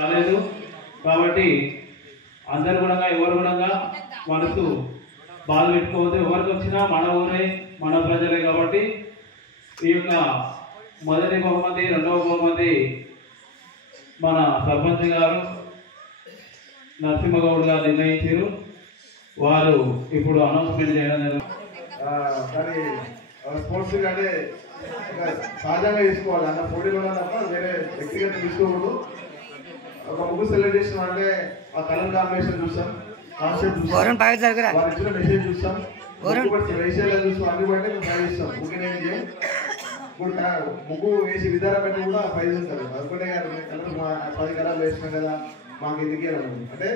రాలేదు కాబట్టి అందరు కూడా ఎవరు కూడా మనసు బాధ పెట్టుకోవద్దు. ఎవరికి వచ్చినా మన ఊరే మన ప్రజలే కాబట్టి ఈ యొక్క మొదటి బహుమతి రెండవ బహుమతి మన సర్పంచ్ గారు నరసింహగౌడ్ గారు నిర్ణయించారు. వారు ఇప్పుడు అనౌన్స్మెంట్ చేయడం కానీ స్పోర్ట్స్ అంటే సహజంగా తీసుకోవాలి. అన్న పోటీలో తప్ప వేరే వ్యక్తిగత తీసుకోకూడదు. ఒక ముగ్గు సెలెక్ట్ చేసిన అంటే ఆ కలర్ కాంబినేషన్ చూస్తాం, కాన్సెప్ట్ చూస్తాం, వారు ఇచ్చిన మెసేజ్ చూస్తాం, వేసేలా చూస్తాం, అన్ని బట్టి ట్రై చేస్తాం. ముగ్గు వేసి విధానం బట్టి కూడా ప్రైజ్ ఉంటుంది. అనుకుంటే కలర్ 10 కలర్లు వేసినాం కదా మాకు ఎందుకే అంటే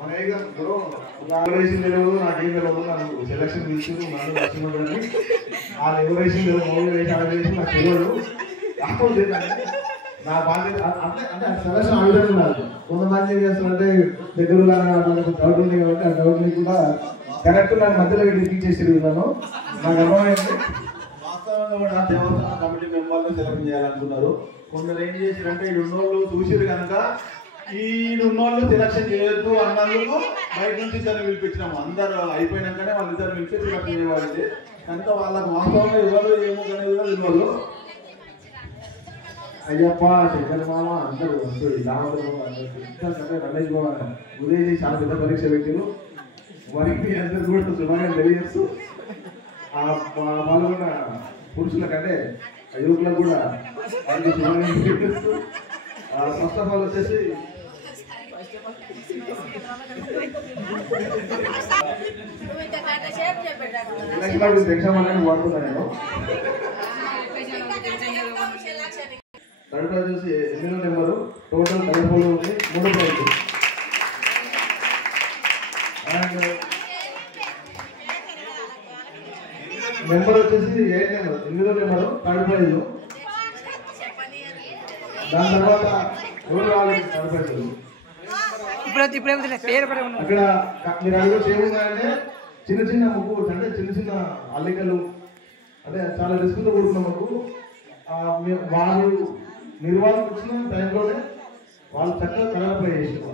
మన ఇప్పుడు ఒక ఆపరేషన్ తెలియదు, నాకేం తెలియదు, నాకు సెలక్షన్ తీసుకుని మనం నచ్చిందని వాళ్ళు ఎవరేషన్ తెలియదు, మౌలు వేసి అలా వేసి నాకు తెలియదు. కాకపోతే నా బాధ్యత అంటే సెలక్షన్ ఆ విధంగా కాదు. కొంతమంది ఏం చేస్తారంటే దగ్గరలో డౌట్ ఉంది కాబట్టి ఆ డౌట్ని కూడా కరెక్ట్ నాకు మధ్యలో ఎక్కించేసి విన్నాను. నాకు అర్థమైంది. వాస్తవంగా కూడా దేవస్థాన కమిటీ మెంబర్లు సెలెక్ట్ చేయాలనుకున్నారు. కొందరు ఏం చేశారంటే ఈ ఉన్నోళ్ళు చూసిరు కనుక ఈ ఉన్నోళ్ళు సెలక్షన్ చేయొద్దు అన్నందుకు బయట నుంచి ఇద్దరు పిలిపించినాము. అందరు అయిపోయినాకనే వాళ్ళు ఇద్దరు పిలిచి సెలక్ట్ చేయవాళ్ళది కనుక వాళ్ళకు వాస్తవంగా ఎవరు ఏమో అనేది కూడా ఉన్నోళ్ళు అయ్యప్ప శంకర మామ అందరూ రమేష్ బాబు ఉదయం చాలా పెద్ద పరీక్ష పెట్టారు. వారికి అందరు కూడా శుభంగా తెలియజేస్తూ పాల్గొన్న పురుషుల కంటే యువకులకు కూడా వారికి శుభంగా తెలియజేస్తూ ఫస్ట్ ఆఫ్ ఆల్ వచ్చేసి ఎగ్జామ్ అనేది వాడుతున్నాను నేను. థర్డ్ ప్రైజ్ వచ్చి 8వ నెంబరు టోటల్ కలర్ఫుల్ ఉంది 3 ప్రైజ్. అండ్ నెంబర్ వచ్చేసి 8వ నెంబరు థర్డ్ ప్రైజ్. దాని తర్వాత ఎవరు రావాలి థర్డ్ ప్రైజ్. అక్కడ మీరు అడుగు ఏమున్నాయంటే చిన్న చిన్న ముగ్గు అంటే చిన్న చిన్న అల్లికలు అంటే చాలా రిస్క్తో కూడుకున్న ముగ్గు. వాళ్ళు నిర్వాహకు వచ్చిన టైంలోనే వాళ్ళు చక్కగా కలర్పై చేసారు,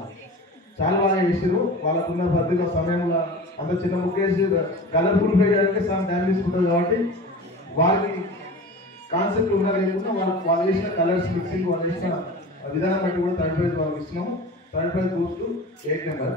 చాలా బాగా చేసారు. వాళ్ళకున్న పద్ధతిలో సమయంలో అంత చిన్న ముగ్గు వేసి కలర్ఫుల్ పే చేయడానికి చాలా టైం తీసుకుంటుంది కాబట్టి వారికి కాన్సెప్ట్ ఉండలేకుండా వాళ్ళు వేసిన కలర్స్ మిక్సింగ్ వాళ్ళు వేసిన విధానం బట్టి కూడా థర్డ్ ప్రైజ్ వాళ్ళకి ఇచ్చినాము. Third prize goes to 8 number.